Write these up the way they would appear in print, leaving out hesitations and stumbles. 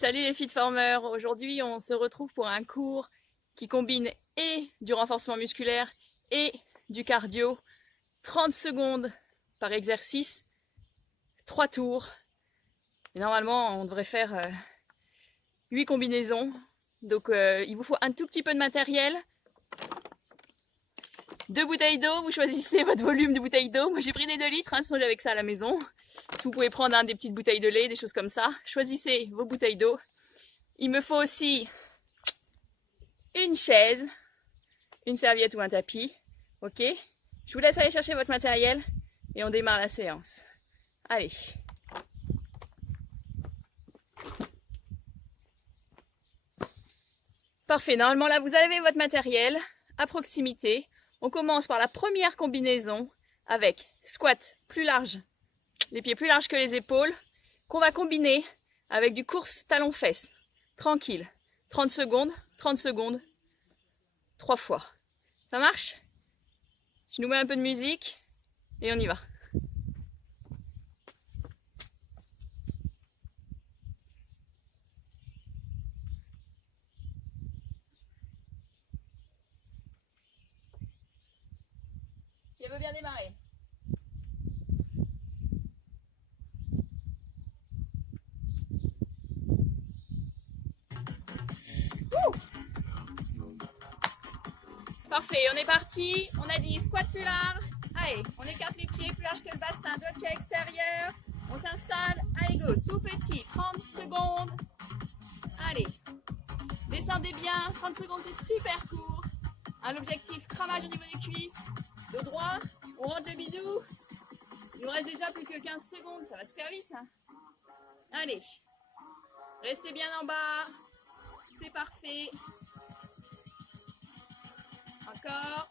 Salut les Fitformers, aujourd'hui on se retrouve pour un cours qui combine et du renforcement musculaire et du cardio. 30 secondes par exercice, 3 tours. Et normalement on devrait faire 8 combinaisons. Donc il vous faut un tout petit peu de matériel. 2 bouteilles d'eau, vous choisissez votre volume de bouteille d'eau. Moi j'ai pris des 2 litres, de toute façon j'ai avec ça à la maison. Vous pouvez prendre des petites bouteilles de lait, des choses comme ça. Choisissez vos bouteilles d'eau. Il me faut aussi une chaise, une serviette ou un tapis. Ok? Je vous laisse aller chercher votre matériel et on démarre la séance. Allez. Parfait. Normalement là vous avez votre matériel à proximité. On commence par la première combinaison avec squat plus large, les pieds plus larges que les épaules, qu'on va combiner avec du course talon-fesses. Tranquille. 30 secondes, 3 fois. Ça marche? Je nous mets un peu de musique et on y va. Si elle veut bien démarrer. Parfait, on est parti. On a dit squat plus large. Allez, on écarte les pieds plus large que le bassin. Doigt de pied extérieur. On s'installe. Allez, go. Tout petit. 30 secondes. Allez. Descendez bien. 30 secondes, c'est super court. Un objectif, cramage au niveau des cuisses. Dos droit. On rentre le bidou. Il nous reste déjà plus que 15 secondes. Ça va super vite, hein. Allez. Restez bien en bas. C'est parfait. Encore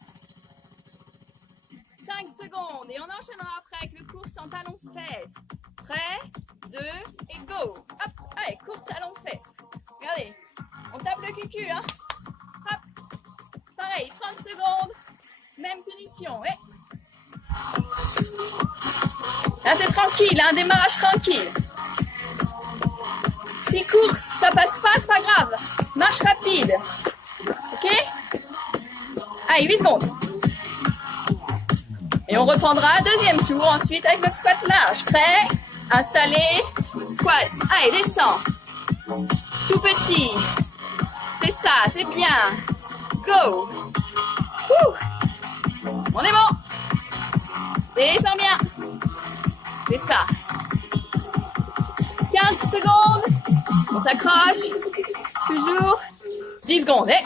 5 secondes et on enchaînera après avec le course en talon-fesses. Prêt, 2 et go. Hop, allez, course talon-fesses. Regardez, on tape le cucu, hein. Hop, pareil, 30 secondes, même punition. Et... là c'est tranquille, hein, démarrage tranquille. Si course, ça passe pas, c'est pas grave. Marche rapide, ok? Allez, 8 secondes. Et on reprendra deuxième tour ensuite avec notre squat large. Prêt? Installé. Squat. Allez, descends. Tout petit. C'est ça, c'est bien. Go. On est bon. Descends bien. C'est ça. 15 secondes. On s'accroche. Toujours. 10 secondes. Et...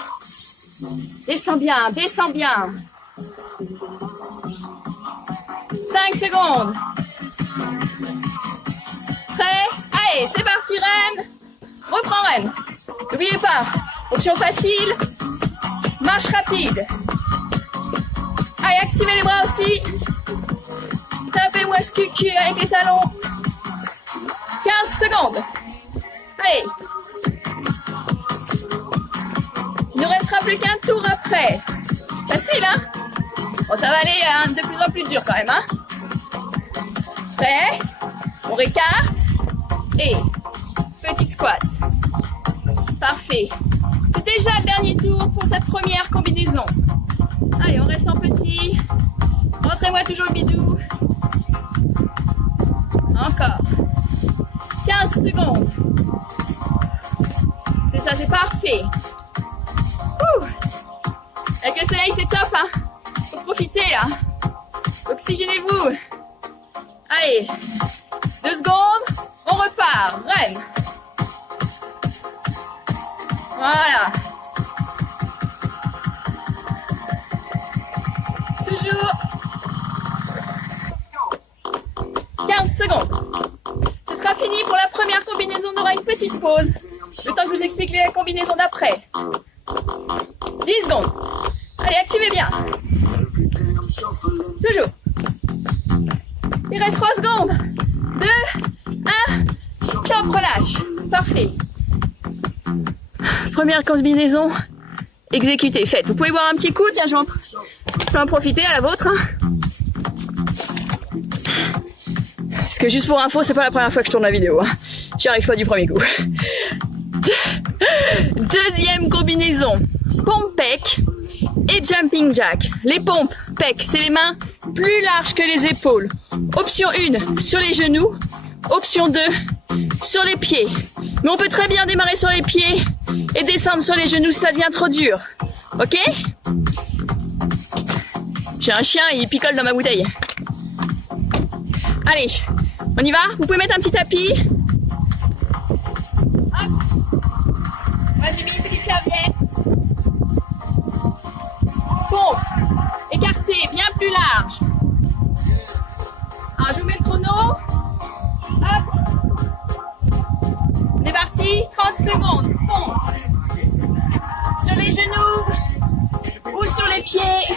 descends bien, descends bien. 5 secondes. Prêt? Allez, c'est parti, Reine. Reprends, Reine. N'oubliez pas, option facile, marche rapide. Allez, activez les bras aussi. Tapez-moi ce cucu avec les talons. 15 secondes. Allez. Il ne nous restera plus qu'un tour après. Facile, hein? Bon, ça va aller de plus en plus dur quand même, hein? Prêt? On récarte. Et petit squat. Parfait. C'est déjà le dernier tour pour cette première combinaison. Allez, on reste en petit. Rentrez-moi toujours le bidou. Encore. 15 secondes. C'est ça, c'est parfait. Avec le soleil, c'est top, hein. Faut profiter, là. Oxygénez-vous. Allez. 2 secondes. On repart. Reine. Voilà. Toujours. 15 secondes. Ce sera fini pour la première combinaison. On aura une petite pause. Le temps que je vous explique les combinaisons d'après. 10 secondes. Allez, activez bien. Toujours. Il reste 3 secondes. 2, 1. Top, relâche. Parfait. Première combinaison exécutée, faite. Vous pouvez boire un petit coup. Tiens, je peux en profiter à la vôtre. Parce que juste pour info, c'est pas la première fois que je tourne la vidéo. Hein. J'y arrive pas du premier coup. Deuxième combinaison, pompe pec et jumping jack. Les pompes pec, c'est les mains plus larges que les épaules. Option 1, sur les genoux. Option 2, sur les pieds. Mais on peut très bien démarrer sur les pieds et descendre sur les genoux si ça devient trop dur. Ok? J'ai un chien, il picole dans ma bouteille. Allez, on y va? Vous pouvez mettre un petit tapis. Hop. Moi j'ai mis une petite serviette. Pompe. Écarté, bien plus large. Alors je vous mets le chrono. Hop. On est parti. 30 secondes. Pompe. Sur les genoux ou sur les pieds.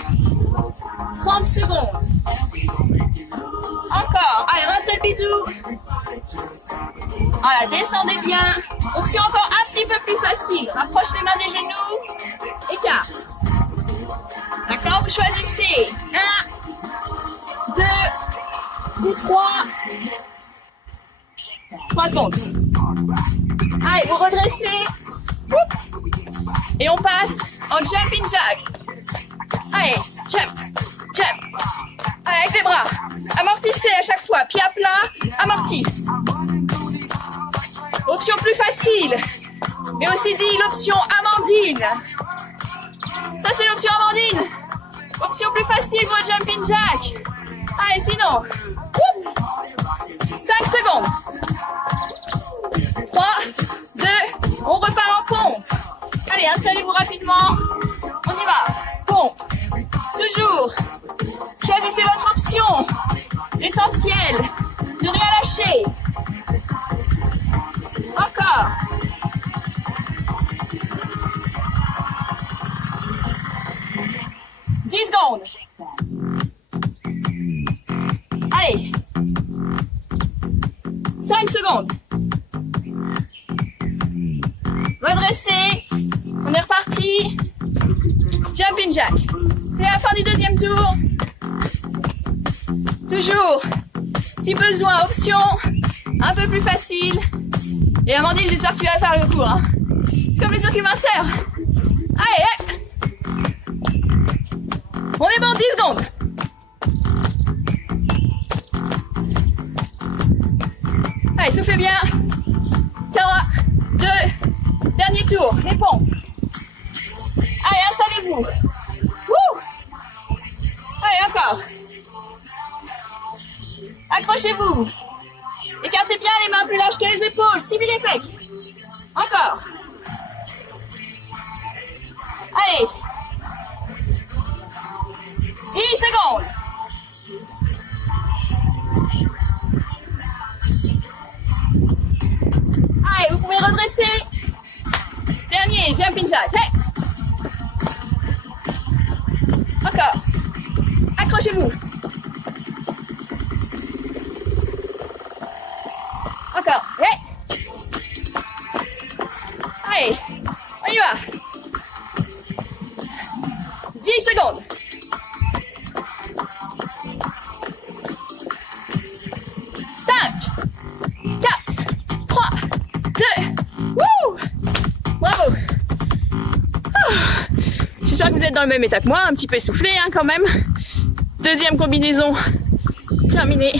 30 secondes. Encore. Allez, rentrez le bidou. Voilà, descendez bien. Option encore un petit peu plus facile. Rapproche les mains des genoux. Écarte. D'accord, vous choisissez 1, 2 ou 3. 3 secondes. Allez, vous redressez. Et on passe en jumping jack. Allez, jump, jump. Allez, avec les bras. Amortissez à chaque fois. Pied à plat, amorti. Option plus facile. Mais aussi dit l'option Amandine. Ça, c'est l'option Amandine. Option plus facile pour le jumping jack. Allez, sinon. 5 secondes. 3, 2, on repart en pompe. Allez, installez-vous rapidement. On y va. Pompe. Toujours. Choisissez votre option. L'essentiel, ne rien lâcher. Encore. « 10 secondes. Allez. 5 secondes. Redressez. On est reparti. Jumping jack. C'est la fin du deuxième tour. Toujours, si besoin, option un peu plus facile. Et Amandine, j'espère que tu vas faire le cours. Hein. C'est comme les circuits minceurs. Allez, hop. On est bon, 10 secondes. Allez, soufflez bien. 3, 2, dernier tour, les pompes. Allez, installez-vous. Wouh. Allez, encore. Accrochez-vous. Écartez bien les mains plus larges que les épaules. Ciblez les pecs. Encore. Allez. 10 secondes. Allez, vous pouvez redresser. Dernier, jumping jack. Hey. Encore. Accrochez-vous. Encore. Hey. Allez, on y va. 10 secondes. 5, 4, 3, 2. Wouh! Bravo. J'espère que vous êtes dans le même état que moi, un petit peu essoufflé hein, quand même. Deuxième combinaison terminée.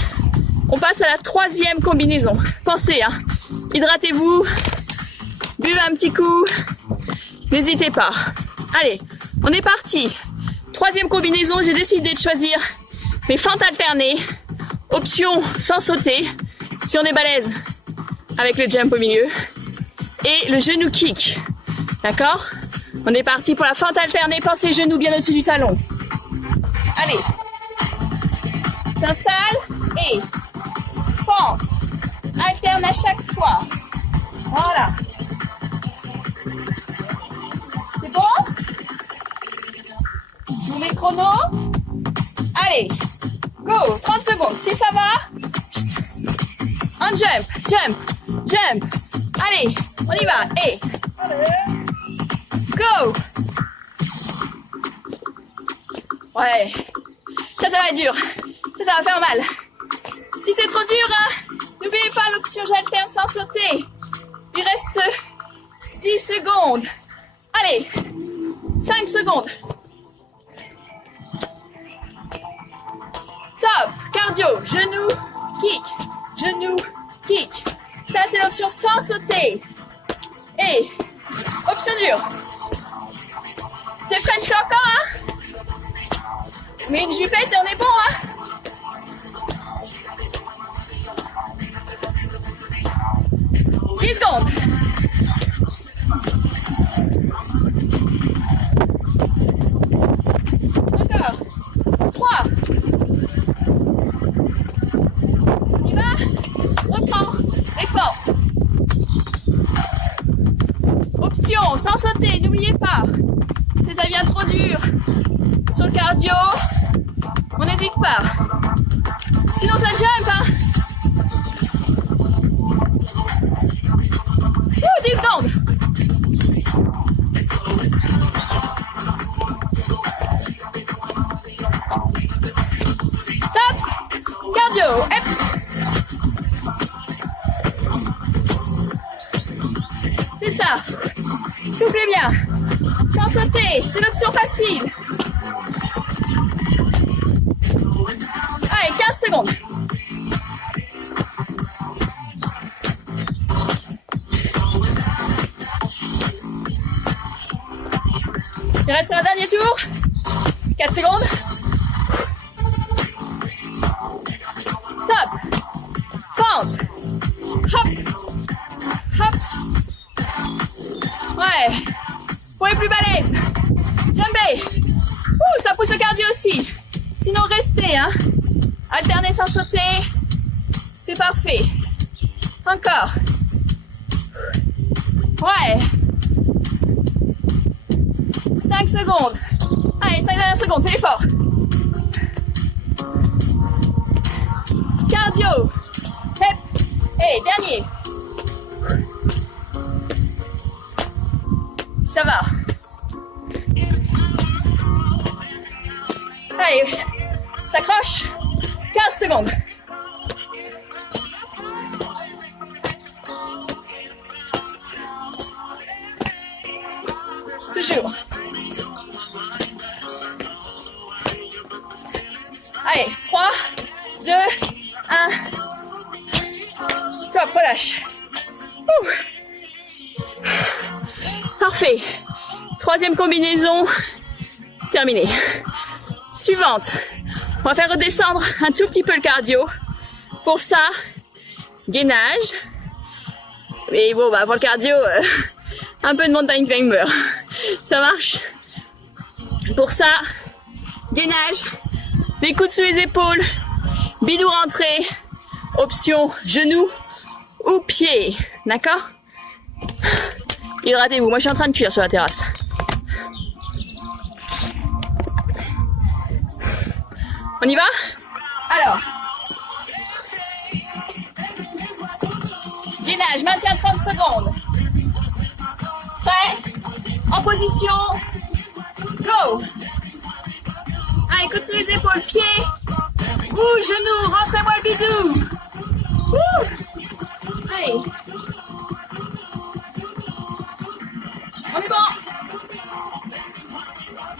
On passe à la troisième combinaison. Pensez, hein, hydratez-vous, buvez un petit coup, n'hésitez pas. Allez, on est parti. Troisième combinaison, j'ai décidé de choisir mes fentes alternées. Option sans sauter, si on est balèze, avec le jump au milieu. Et le genou kick. D'accord? On est parti pour la fente alternée. Pensez genoux bien au-dessus du talon. Allez. S'installe et fente. Alterne à chaque fois. Voilà. C'est bon? Je vous mets le chrono. Allez. Go. 30 secondes. Si ça va, un jump, jump, jump. Allez, on y va. Et go. Ouais. Ça va être dur. Ça va faire mal. Si c'est trop dur, hein, n'oubliez pas l'option j'alterne sans sauter. Il reste 10 secondes. Allez, 5 secondes. Top, cardio, genou, kick. Ça, c'est l'option sans sauter. Et option dure. C'est French Cancan, hein? Mais une jupette et on est bon, hein? Secondes. Encore. 3. On y va. Reprends. Et force. Option, sans sauter, n'oubliez pas. Si ça devient trop dur sur le cardio, on n'hésite pas. Sinon ça jump, hein. 10 secondes. Top. Cardio. Hop. C'est ça. Soufflez bien. Sans sauter. C'est l'option facile. Allez, 15 secondes. Il reste sur le dernier tour. 4 secondes. Top. Fente. Hop. Hop. Ouais. Pour les plus balèzes. Jumbé. Ça pousse le cardio aussi. Sinon, restez, hein. Alternez sans sauter. C'est parfait. Encore. Ouais. 5 secondes. Allez, 5 dernières secondes, fais l'effort. Cardio. Hep. Et dernier. Ça va. Allez, s'accroche. 15 secondes. Toujours. Allez, 3, 2, 1. Top, relâche. Ouh. Parfait. Troisième combinaison. Terminée. Suivante. On va faire redescendre un tout petit peu le cardio. Pour ça, gainage. Et bon, bah, pour le cardio, un peu de mountain climber. Ça marche. Pour ça, gainage. Les coudes sous les épaules, bidou rentré, option genou ou pied, d'accord? Hydratez-vous, moi je suis en train de cuire sur la terrasse. On y va? Alors, gainage, maintien 30 secondes. Prêt? En position, go! Allez, coude sous les épaules, pied ou genou, rentrez-moi le bidou. Allez. On est bon.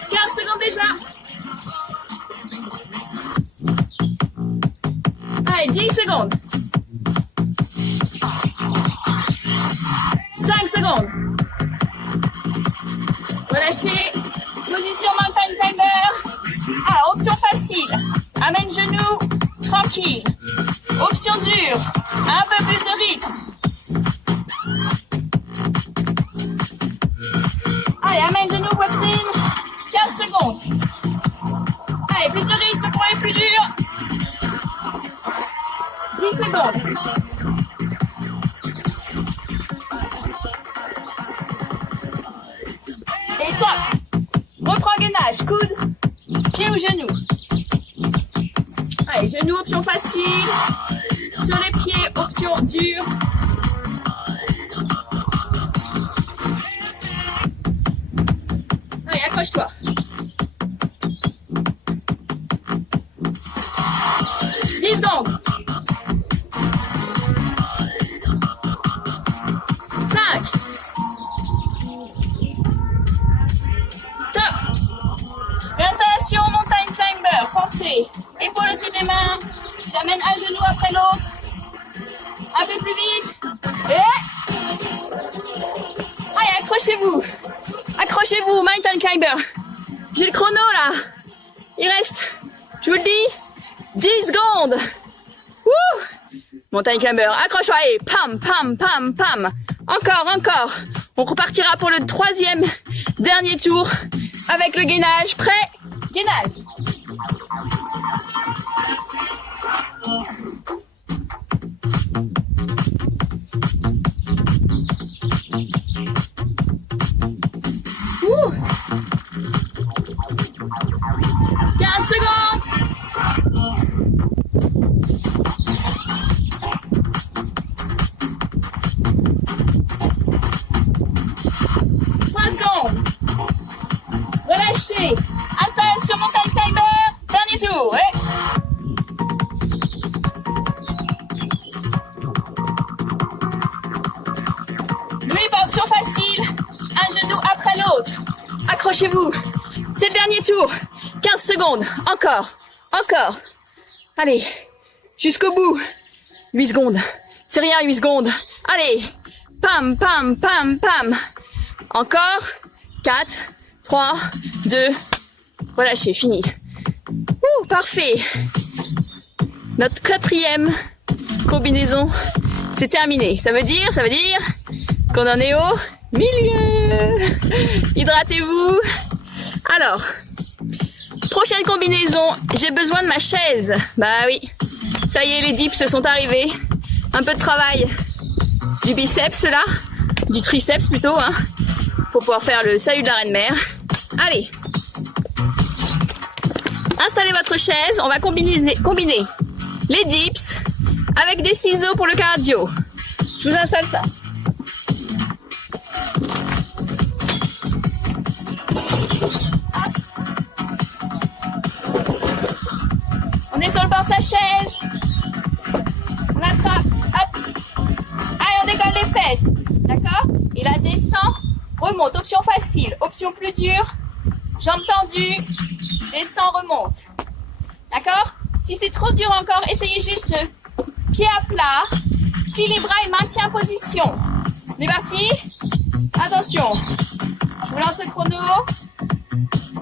15 secondes déjà. Allez, 10 secondes. 5 secondes. Relâchez. Position mountain climber. Alors, option facile. Amène genou, tranquille. Option dure. Un peu plus de rythme. Allez, amène genou, poitrine. 15 secondes. Allez, plus de rythme pour les plus durs. 10 secondes. Et top. Reprends gainage, coude, pied ou genou. Allez, genou, option facile. Sur les pieds, option dure. Allez, accroche-toi. 10 secondes. des mains. J'amène un genou après l'autre. Un peu plus vite. Et... Allez, accrochez-vous. Accrochez-vous, mountain climber. J'ai le chrono là. Il reste, je vous le dis, 10 secondes. Wouh! Mountain climber, accroche-toi. Allez, pam, pam, pam, pam. Encore, encore. On repartira pour le 3e, dernier tour avec le gainage. Prêt? Gainage. Ouh. 15 secondes. Relâchez. Installation mountain climber. Dernier tour. Ouais. N'oubliez pas, option facile. Un genou après l'autre. Accrochez-vous. C'est le dernier tour. 15 secondes. Encore. Encore. Allez. Jusqu'au bout. 8 secondes. C'est rien, 8 secondes. Allez. Pam, pam, pam, pam. Encore. 4, 3, 2, relâchez, fini. Ouh, parfait. Notre 4e combinaison, c'est terminé. Ça veut dire qu'on en est au milieu. Hydratez-vous. Alors, prochaine combinaison, j'ai besoin de ma chaise. Bah oui, ça y est, les dips sont arrivés. Un peu de travail du biceps là, du triceps plutôt, hein, pour pouvoir faire le salut de la reine mère. Allez, installez votre chaise, on va combiner les dips avec des ciseaux pour le cardio. Je vous installe ça. On est sur le bord de sa chaise. On attrape, hop. Allez, on décolle les fesses, d'accord? Et là, descend, remonte, option facile, option plus dure. Jambes tendues, descend, remonte. D'accord? Si c'est trop dur encore, essayez juste de pied à plat, plie les bras et maintien position. On est parti? Attention. Je vous lance le chrono.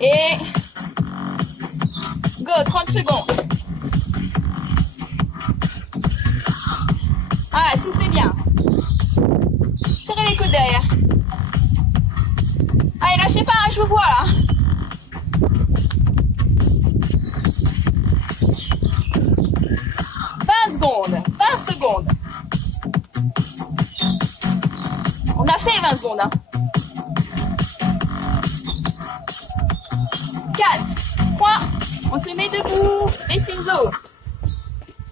Et go, 30 secondes. Ah, soufflez bien. Serrez les coudes derrière. Allez, lâchez pas, hein, je vous vois là. Secondes, 20 secondes. On a fait 20 secondes. Hein. 4, 3, on se met debout, les ciseaux.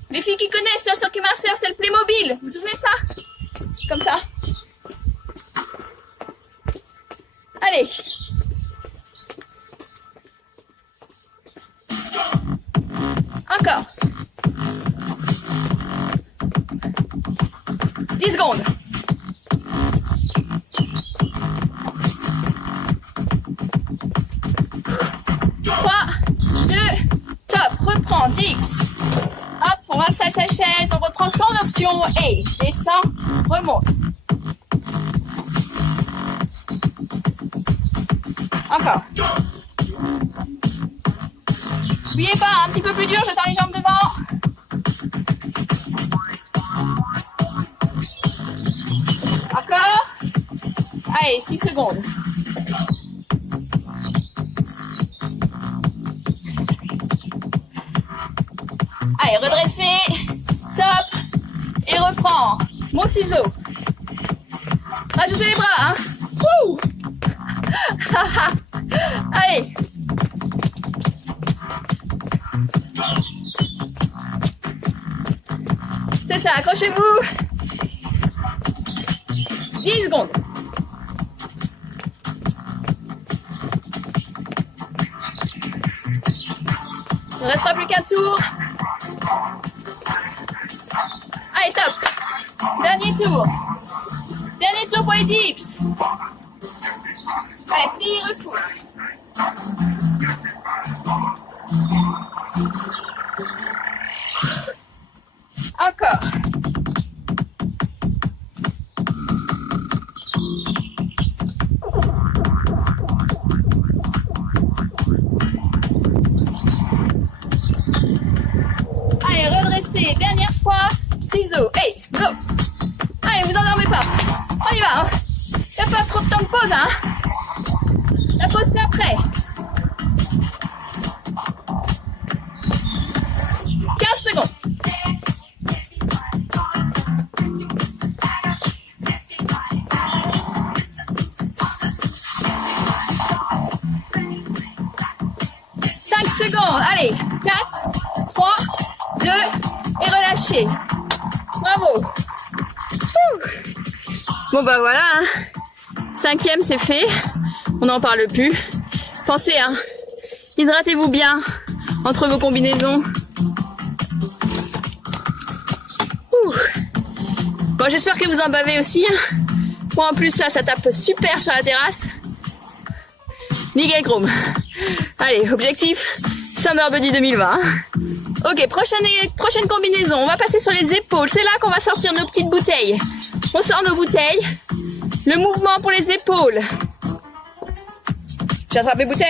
Les filles qui connaissent sur le circuit Marcel, c'est le Playmobil. Vous vous souvenez ça? Comme ça. Allez. Encore. 10 secondes. 3, 2, top. Reprends, dips. Hop, on installe sa chaise, on reprend son option et descend, remonte. Encore. N'oubliez pas, un petit peu plus dur, je tends les jambes devant. Encore. Allez, 6 secondes. Allez, redressez. Top. Et reprends. Mon ciseau. Rajoutez les bras. Hein. Wouh. Allez. C'est ça, accrochez-vous. 10 secondes. Il ne restera plus qu'un tour. Allez, top. Dernier tour. Dernier tour pour les dips. Allez, plie, repousse. ciseaux. Hey, go. Allez, vous endormez pas. On y va. Il n'y a pas trop de temps de pause, hein. La pause, c'est après. 15 secondes. Secondes. Allez, 4, 3, 2 et relâchez. Bravo. Bon bah voilà, hein. 5e c'est fait. On n'en parle plus. Pensez, hein, hydratez-vous bien entre vos combinaisons. Bon, j'espère que vous en bavez aussi. Moi en plus là, ça tape super sur la terrasse. Nickel chrome. Allez, objectif Summer Body 2020. Ok, prochaine combinaison. On va passer sur les épaules. C'est là qu'on va sortir nos petites bouteilles. On sort nos bouteilles. Le mouvement pour les épaules. J'attrape mes bouteilles.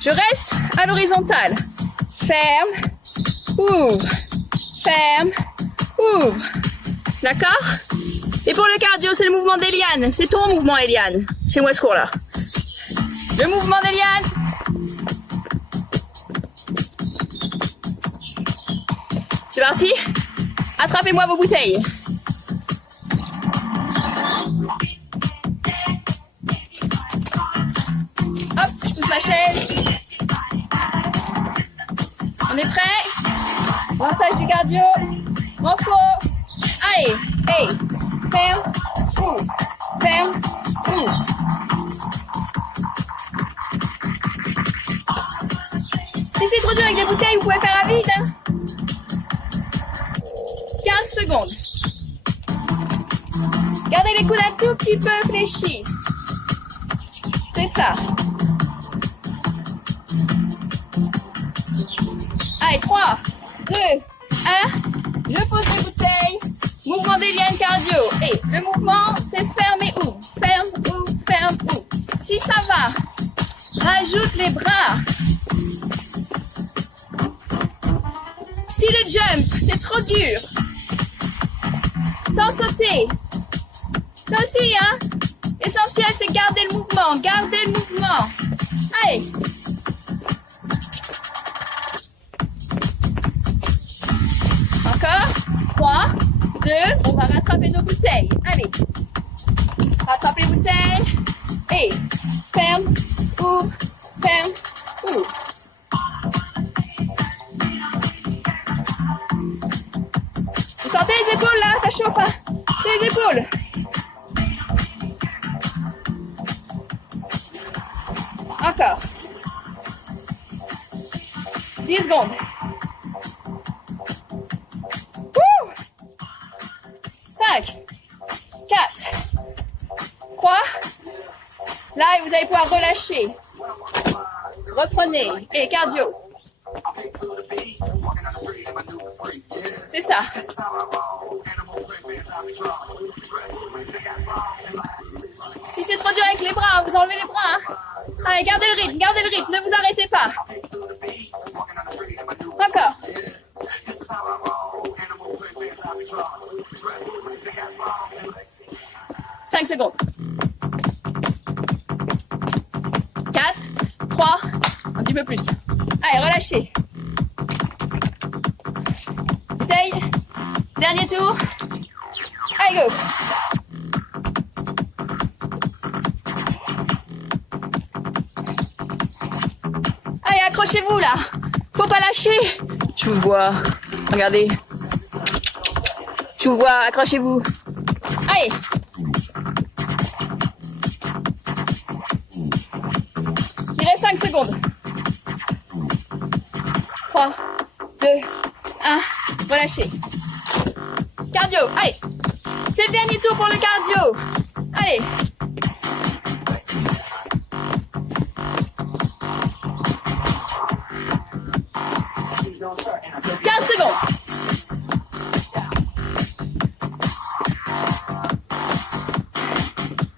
Je reste à l'horizontale. Ferme. Ouvre. Ferme. Ouvre. D'accord? Et pour le cardio, c'est le mouvement d'Eliane. C'est ton mouvement, Eliane. Fais-moi ce cours-là. Le mouvement d'Eliane. C'est parti. Attrapez-moi vos bouteilles. Hop, je pousse ma chaise. On est prêt? Massage du cardio. Renfo. Allez, hey. Ferme. Ouvre. Ferme. Ouvre. Si c'est trop dur avec des bouteilles, vous pouvez faire à vide. Hein. 15 secondes. Gardez les coudes un tout petit peu fléchis. C'est ça. Allez, 3, 2, 1. Je pose mes bouteilles. Mouvement d'Eliane cardio. Et le mouvement, c'est ferme et ouvre. Ferme, ouvre, ferme, ouvre. Si ça va, rajoute les bras. Si le jump, c'est trop dur, sans sauter, ça aussi, hein, l'essentiel, c'est garder le mouvement, garder le mouvement. Allez. Encore. 3, 2, on va rattraper nos bouteilles. Allez. Rattrape les bouteilles. Et ferme, ouvre, ferme, ouvre. Vous sentez les épaules là, ça chauffe, hein? C'est les épaules. Encore. 10 secondes. 5, 4, 3. Là, vous allez pouvoir relâcher. Reprenez. Et cardio. C'est ça. Si c'est trop dur avec les bras, vous enlevez les bras. Hein. Allez, gardez le rythme, ne vous arrêtez pas. Encore. 5 secondes. 4, 3, un petit peu plus. Allez, relâchez. Bouteille. Dernier tour. Allez, go. Allez, accrochez-vous là. Faut pas lâcher. Je vous vois. Regardez. Je vous vois, accrochez-vous. Allez. Il reste 5 secondes. 3, 2, 1. Relâchez. Cardio, allez. C'est le dernier tour pour le cardio. Allez.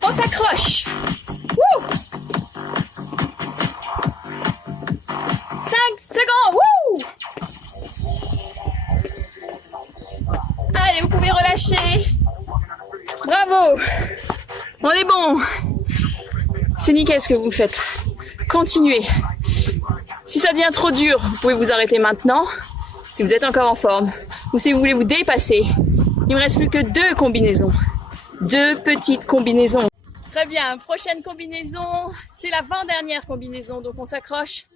On s'accroche. 5 secondes. Wouh. est bon. C'est nickel ce que vous faites. Continuez. Si ça devient trop dur, vous pouvez vous arrêter maintenant. Si vous êtes encore en forme. Ou si vous voulez vous dépasser. Il me reste plus que 2 combinaisons. 2 petites combinaisons. Très bien. Prochaine combinaison. C'est l'avant-dernière combinaison. Donc on s'accroche.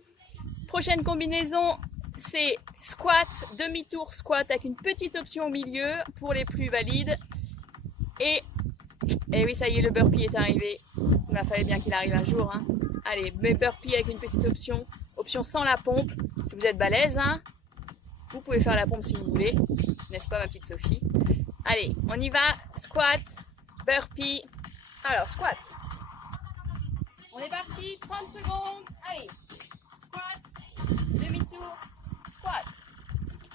Prochaine combinaison. C'est squat, demi-tour squat avec une petite option au milieu pour les plus valides. Et oui, ça y est, le burpee est arrivé. Il fallait bien qu'il arrive un jour. Hein. Allez, mais burpee avec une petite option. Option sans la pompe. Si vous êtes balèze, hein, vous pouvez faire la pompe si vous voulez. N'est-ce pas, ma petite Sophie? Allez, on y va. Squat, burpee. Alors, squat. On est parti. 30 secondes. Allez. Squat, demi-tour. Squat.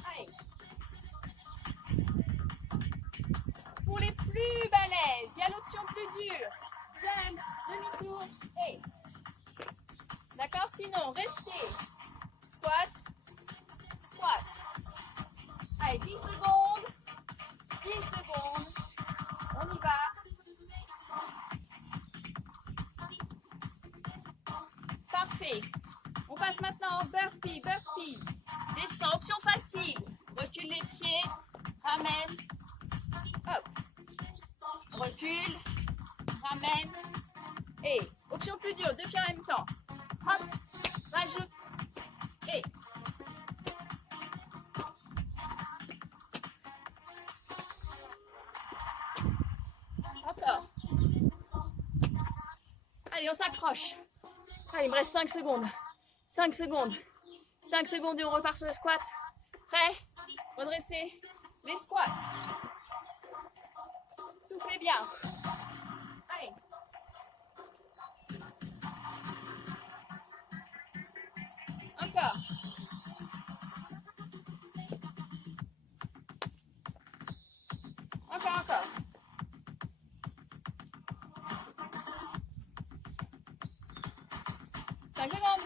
Allez. Pour les plus balèzes, il y a l'option plus dure. Jump, demi-tour, et. D'accord? Sinon, restez. Squat, squat. Allez, 10 secondes. 10 secondes. On y va. Parfait. On passe maintenant en burpee, burpee. Descend, option facile. Recule les pieds, ramène, hop. Recule, ramène, et option plus dure, 2 pieds en même temps. Hop, rajoute, et. Encore. Allez, on s'accroche. Allez, il me reste 5 secondes. 5 secondes. 5 secondes et on repart sur le squat. Prêt? Redressez les squats. Soufflez bien. Allez. Encore. Encore. 5 secondes.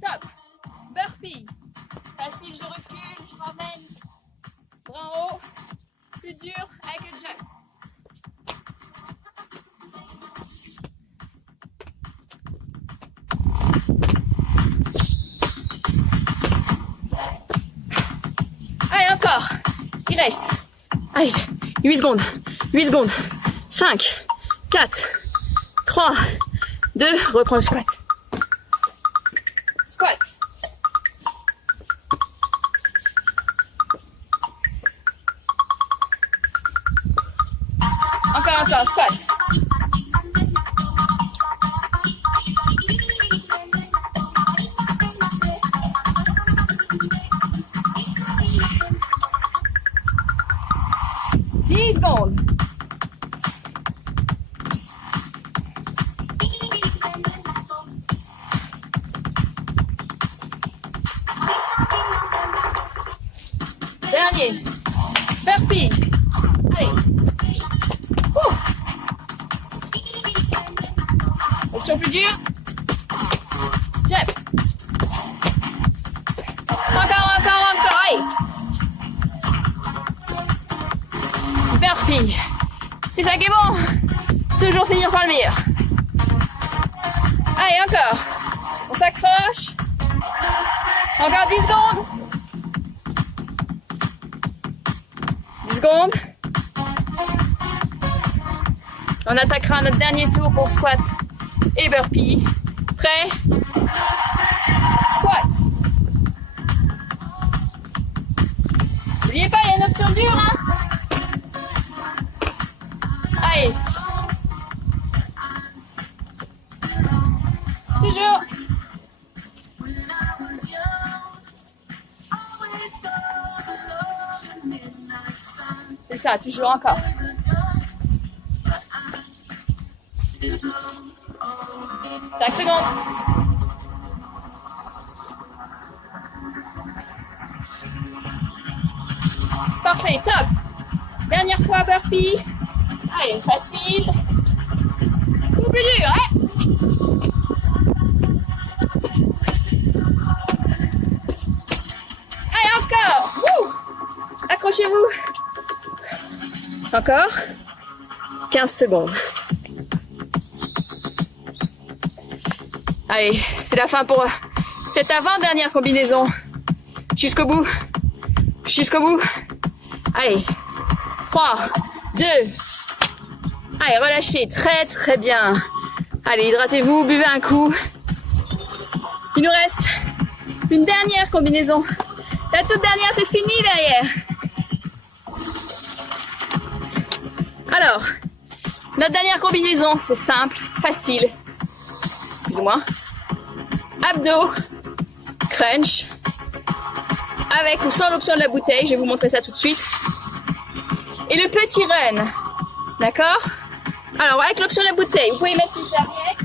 Top. Burpee. Facile, je recule, je ramène. Bras en haut. Plus dur avec le jump. Allez, encore. Il reste. Allez, 8 secondes. 8 secondes. 5, 4, 3, 2, reprends le squat. Squat. Encore, squat. Secondes. Dernier. Burpee. Allez. Option plus dure. Jump. Encore. Allez. Burpee. C'est ça qui est bon. Toujours finir par le meilleur. Allez, encore. On s'accroche. Encore 10 secondes. 10 secondes. On attaquera notre dernier tour pour squat et burpee. Prêt? Squat. N'oubliez pas, il y a une option dure, hein? Allez. Toujours. C'est ça, toujours encore. Cinq secondes. Parfait, top. Dernière fois, burpee. Allez, facile. Ou plus dur, hein? Allez, encore. accrochez-vous. Encore. 15 secondes. Allez, c'est la fin pour cette avant-dernière combinaison. Jusqu'au bout. Jusqu'au bout. Allez. 3, 2. Allez, relâchez. Très, très bien. Allez, hydratez-vous, buvez un coup. Il nous reste une dernière combinaison. La toute dernière, c'est fini derrière. Alors, notre dernière combinaison, c'est simple, facile. Plus ou moins. Abdos, crunch, avec ou sans l'option de la bouteille. Je vais vous montrer ça tout de suite. Et le petit run. D'accord? Alors, avec l'option de la bouteille, vous pouvez mettre une serviette.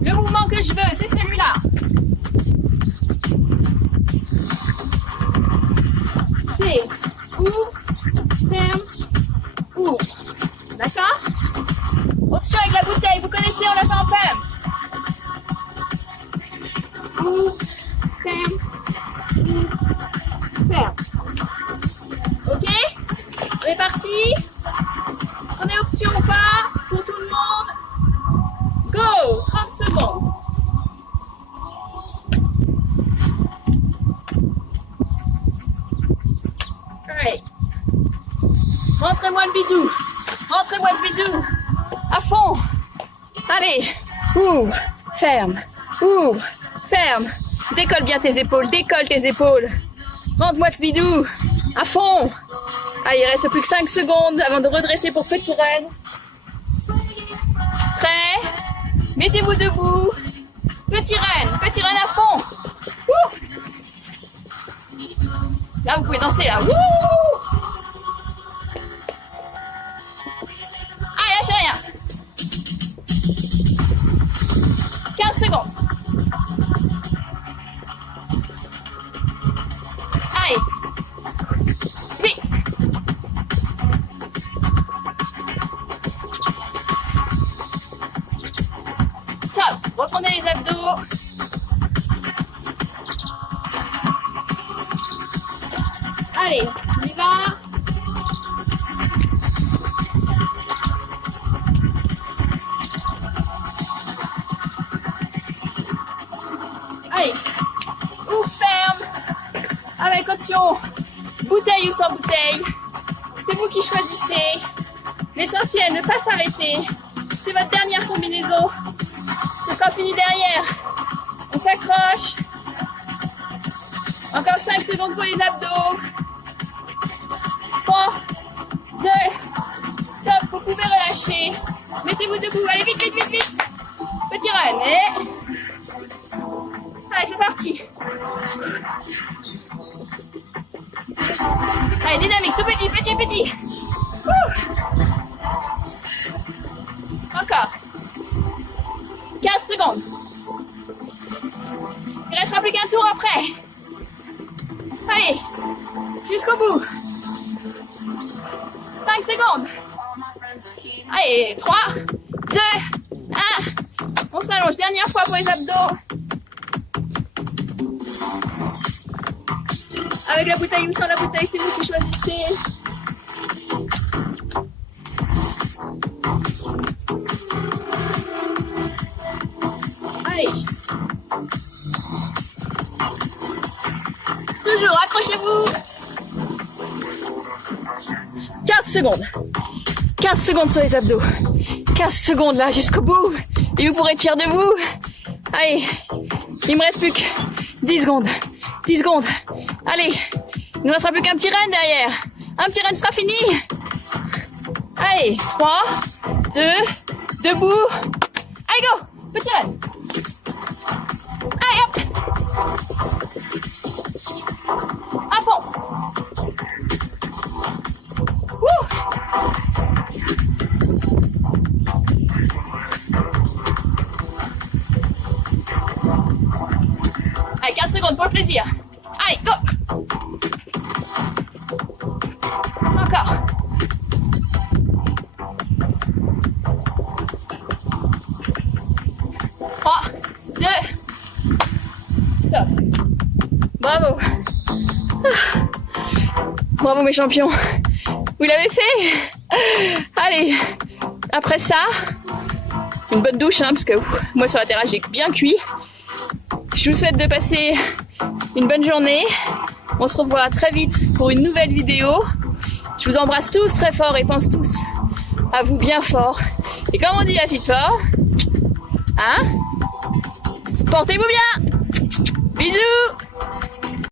Le mouvement que je veux, c'est celui-là. C'est ouvre, ferme, ouvre. D'accord? Option avec la bouteille, vous connaissez, on l'a fait en ferme. Ouvre, ferme, ouvre, ferme. Ok? On est parti? On est option ou pas? Pour tout le monde? Go! 30 secondes. Allez. Rentrez-moi le bidou. Rentrez-moi ce bidou. À fond. Allez. Ouvre. Ferme. Ouvre. Ferme. Décolle bien tes épaules. Décolle tes épaules. Rentre-moi ce bidou. À fond. Allez, il reste plus que 5 secondes avant de redresser pour petit run. Prêt? Mettez-vous debout. Petit run à fond. Ouh. Là, vous pouvez danser là. Ouh. Allez, lâchez rien. 15 secondes. Allez. 8. Top. Reprenez les abdos. Allez, on y va. Allez, ou ferme. Avec option bouteille ou sans bouteille. C'est vous qui choisissez. L'essentiel, ne pas s'arrêter. C'est votre dernière combinaison. Ce sera fini derrière. On s'accroche. Encore 5 secondes pour les abdos. 3, 2, top, vous pouvez relâcher. Mettez-vous debout, allez vite, vite, vite, vite. Petit run, et... Allez, c'est parti. Allez, dynamique, tout petit, petit, petit. Ouh. Encore. 15 secondes. Il ne restera plus qu'un tour après. Allez, jusqu'au bout. 5 secondes. Allez, 3, 2, 1. On se rallonge. Dernière fois pour les abdos. Avec la bouteille ou sans la bouteille, c'est vous qui choisissez. Allez. Toujours, accrochez-vous. 15 secondes. 15 secondes sur les abdos. 15 secondes là jusqu'au bout. Et vous pourrez être fiers de vous. Allez, il me reste plus que 10 secondes. 10 secondes. Allez, il ne restera plus qu'un petit run derrière. Un petit run sera fini. Allez, 3, 2, debout. Allez, go. Petit run. Allez, hop. À fond. Wouh. Allez, 15 secondes pour le plaisir. Allez, go. Encore. Top. Bravo. Bravo mes champions. Vous l'avez fait. Allez, après ça, une bonne douche, hein, parce que moi sur la terrasse j'ai bien cuit. Je vous souhaite de passer une bonne journée. On se revoit très vite pour une nouvelle vidéo. Je vous embrasse tous très fort et pense tous à vous bien fort. Et comme on dit à Fit Fort, hein, portez-vous bien.